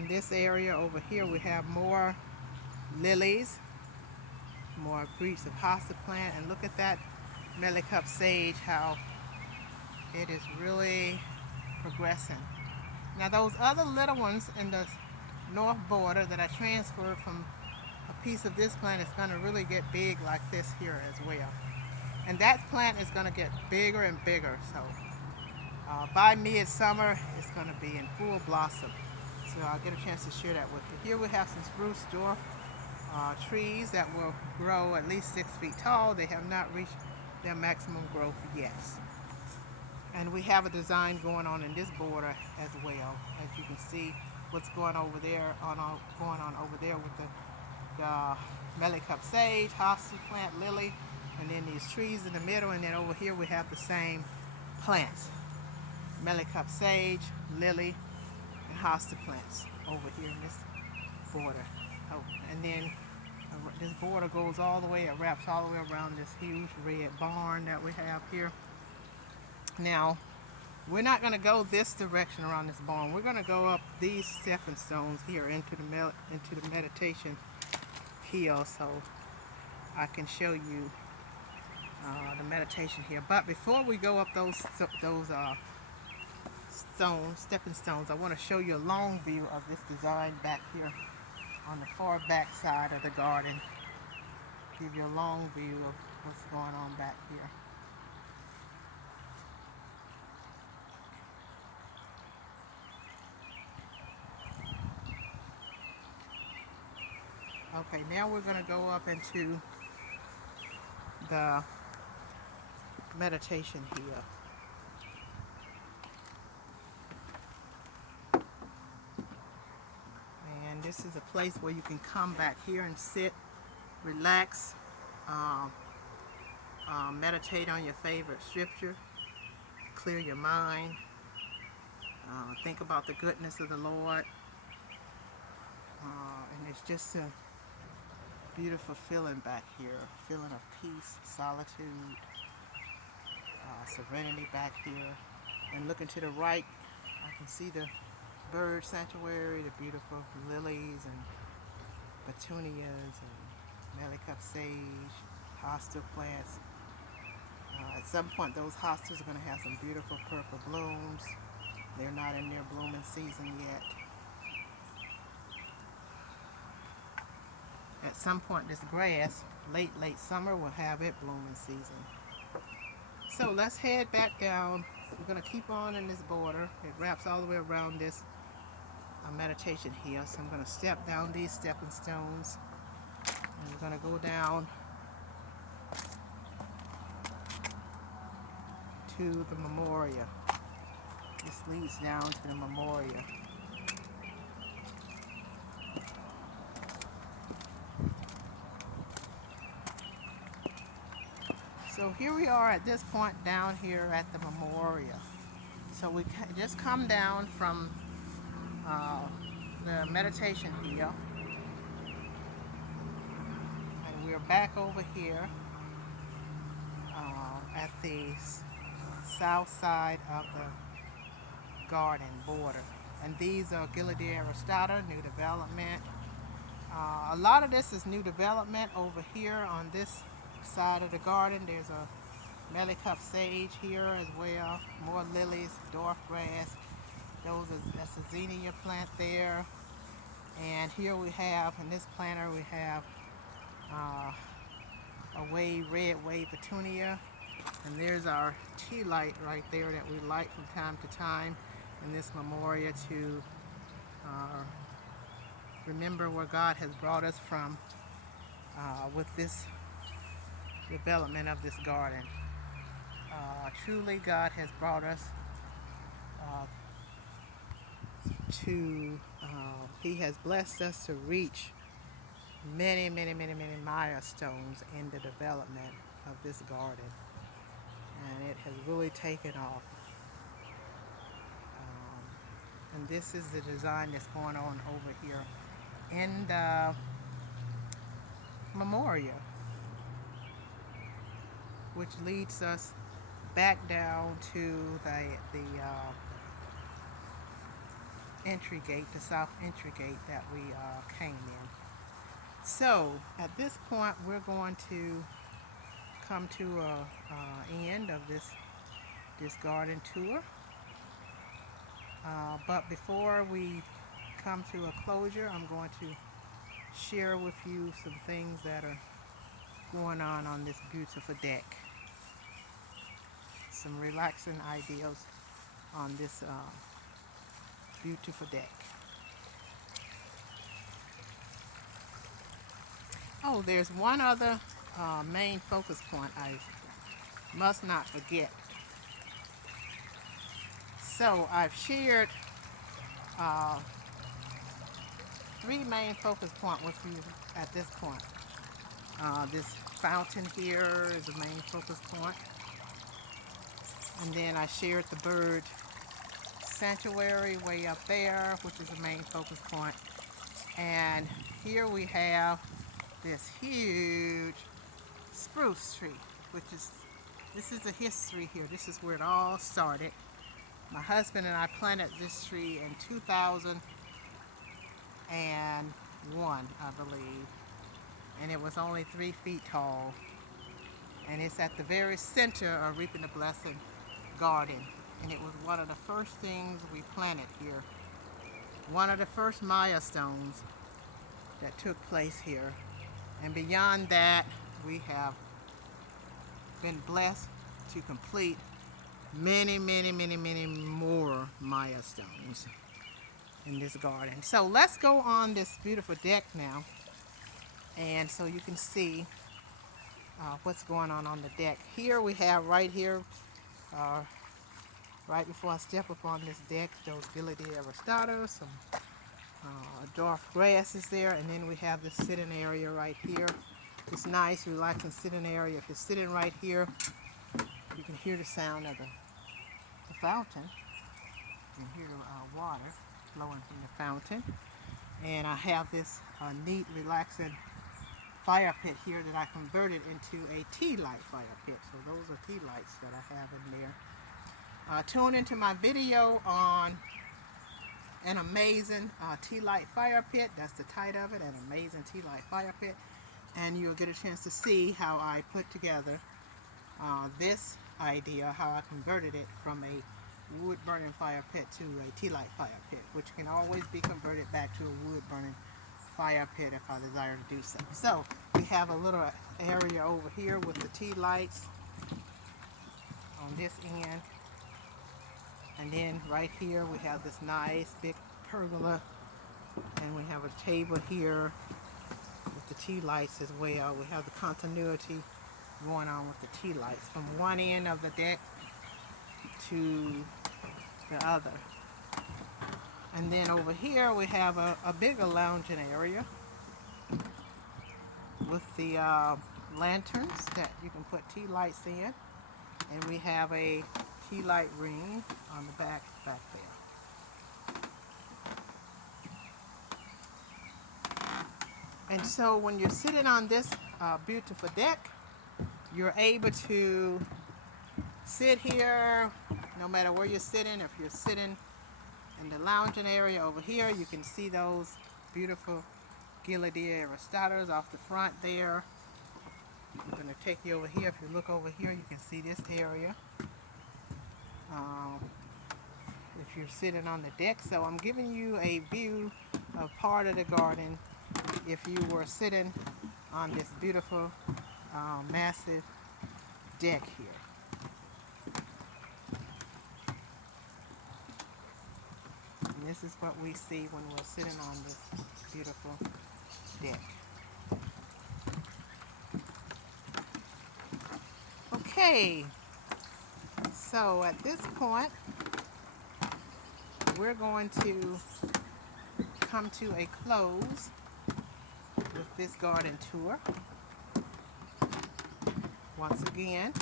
In this area over here we have more lilies, more breeds of hosta plant, and look at that mealy cup sage, how it is really progressing. Now those other little ones in the north border that I transferred from a piece of this plant is going to really get big like this here as well. And that plant is going to get bigger and bigger. So by midsummer, it's going to be in full blossom. So I'll get a chance to share that with you. Here we have some spruce dwarf trees that will grow at least 6 feet tall. They have not reached their maximum growth yet. And we have a design going on in this border as well. As you can see, what's going over there going on over there with the mealy cup sage, hosta plant, lily, and then these trees in the middle. And then over here we have the same plants: mealy cup sage, lily, and hosta plants over here in this border. Oh, and then this border goes all the way, it wraps all the way around this huge red barn that we have here. Now, we're not going to go this direction around this barn. We're going to go up these stepping stones here into the meditation hill, so I can show you the meditation here. But before we go up those stepping stones, I want to show you a long view of this design back here on the far back side of the garden. Give you a long view of what's going on back here. Okay, now we're going to go up into the meditation here. And this is a place where you can come back here and sit, relax, meditate on your favorite scripture, clear your mind, think about the goodness of the Lord. And it's just a beautiful feeling back here, feeling of peace, solitude, serenity back here. And looking to the right, I can see the bird sanctuary, the beautiful lilies and petunias and mealy cup sage, hosta plants. At some point those hostas are going to have some beautiful purple blooms. They're not in their blooming season yet. At some point this grass, late summer, will have it blooming season. So let's head back down. We're going to keep on in this border. It wraps all the way around this meditation hill. So I'm going to step down these stepping stones. And we're going to go down to the memorial. This leads down to the memorial. So here we are at this point down here at the memorial. So we just come down from the meditation hill, and we're back over here at the south side of the garden border. And these are Aguillard aristata, new development. A lot of this is new development over here on this side of the garden. There's a mealy cup sage here as well, more lilies, dwarf grass. That's a zinnia plant there. And here we have, in this planter, we have a red wave petunia. And there's our tea light right there that we light from time to time in this memorial to remember where God has brought us from with this development of this garden. Truly, God has brought us He has blessed us to reach many milestones in the development of this garden, and it has really taken off. And this is the design that's going on over here in the memorial, which leads us back down to the entry gate, the south entry gate that we came in. So at this point, we're going to come to a end of this garden tour. But before we come to a closure, I'm going to share with you some things that are going on this beautiful deck. Some relaxing ideas on this beautiful deck. Oh, there's one other main focus point I must not forget. So I've shared 3 main focus points with you at this point. This fountain here is the main focus point. And then I shared the bird sanctuary way up there, which is the main focus point. And here we have this huge spruce tree, this is the history here. This is where it all started. My husband and I planted this tree in 2001, I believe. And it was only 3 feet tall. And it's at the very center of Reaping the Blessing Garden. And it was one of the first things we planted here. One of the first milestones that took place here. And beyond that, we have been blessed to complete many more milestones in this garden. So let's go on this beautiful deck now, and so you can see what's going on the deck. Here we have right here, right before I step up on this deck, those Aguillard aristatas, some dwarf grasses there, and then we have this sitting area right here. It's nice, relaxing sitting area. If you're sitting right here, you can hear the sound of the fountain. You can hear the water flowing from the fountain. And I have this neat, relaxing fire pit here that I converted into a tea light fire pit. So those are tea lights that I have in there. Tune into my video on an amazing tea light fire pit. That's the title of it, an amazing tea light fire pit. And you'll get a chance to see how I put together this idea, how I converted it from a wood burning fire pit to a tea light fire pit, which can always be converted back to a wood burning fire pit if I desire to do so. So we have a little area over here with the tea lights on this end. And then right here we have this nice big pergola, and we have a table here with the tea lights as well. We have the continuity going on with the tea lights from one end of the deck to the other. And then over here we have a bigger lounging area with the lanterns that you can put tea lights in. And we have a tea light ring on the back there. And so when you're sitting on this beautiful deck, you're able to sit here no matter where you're sitting. If you're sitting in the lounging area over here, you can see those beautiful Aguillard aristatas off the front there. I'm going to take you over here. If you look over here, you can see this area. If you're sitting on the deck, so I'm giving you a view of part of the garden if you were sitting on this beautiful massive deck here. And this is what we see when we're sitting on this beautiful deck. Okay, so at this point, we're going to come to a close with this garden tour. Once again,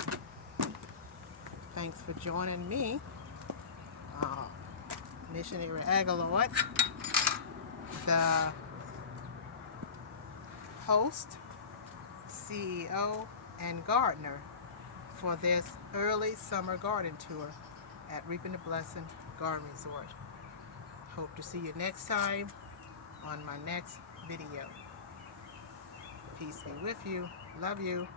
thanks for joining me, Missionary Aguillard, the host, CEO, and gardener for this early summer garden tour at Reaping the Blessing Garden Resort hope to see you next time on my next video. Peace be with you. Love you.